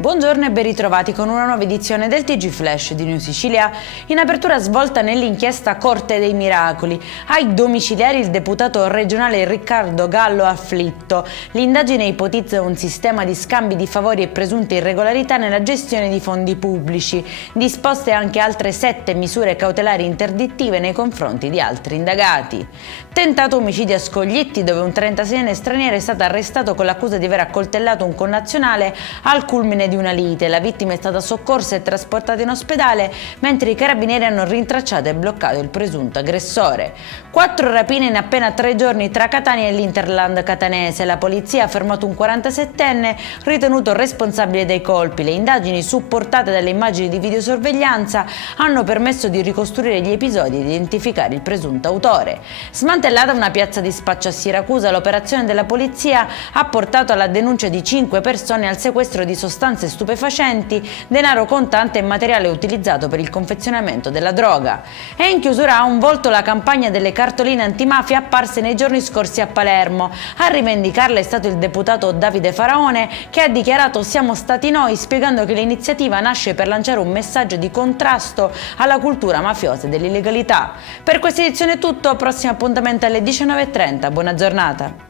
Buongiorno e ben ritrovati con una nuova edizione del TG Flash di New Sicilia. In apertura svolta nell'inchiesta Corte dei Miracoli. Ai domiciliari il deputato regionale Riccardo Gallo afflitto. L'indagine ipotizza un sistema di scambi di favori e presunte irregolarità nella gestione di fondi pubblici. Disposte anche altre 7 misure cautelari interdittive nei confronti di altri indagati. Tentato omicidio a Scoglitti, dove un 36enne straniero è stato arrestato con l'accusa di aver accoltellato un connazionale al culmine di una lite. La vittima è stata soccorsa e trasportata in ospedale, mentre i carabinieri hanno rintracciato e bloccato il presunto aggressore. 4 rapine in appena 3 giorni tra Catania e l'Interland catanese. La polizia ha fermato un 47enne ritenuto responsabile dei colpi. Le indagini, supportate dalle immagini di videosorveglianza, hanno permesso di ricostruire gli episodi e identificare il presunto autore. Smantellata una piazza di spaccio a Siracusa, l'operazione della polizia ha portato alla denuncia di 5 persone e al sequestro di sostanze stupefacenti, denaro contante e materiale utilizzato per il confezionamento della droga. E in chiusura ha un volto la campagna delle cartoline antimafia apparse nei giorni scorsi a Palermo. A rivendicarla è stato il deputato Davide Faraone, che ha dichiarato "siamo stati noi", spiegando che l'iniziativa nasce per lanciare un messaggio di contrasto alla cultura mafiosa e dell'illegalità. Per questa edizione è tutto, prossimo appuntamento alle 19:30, buona giornata.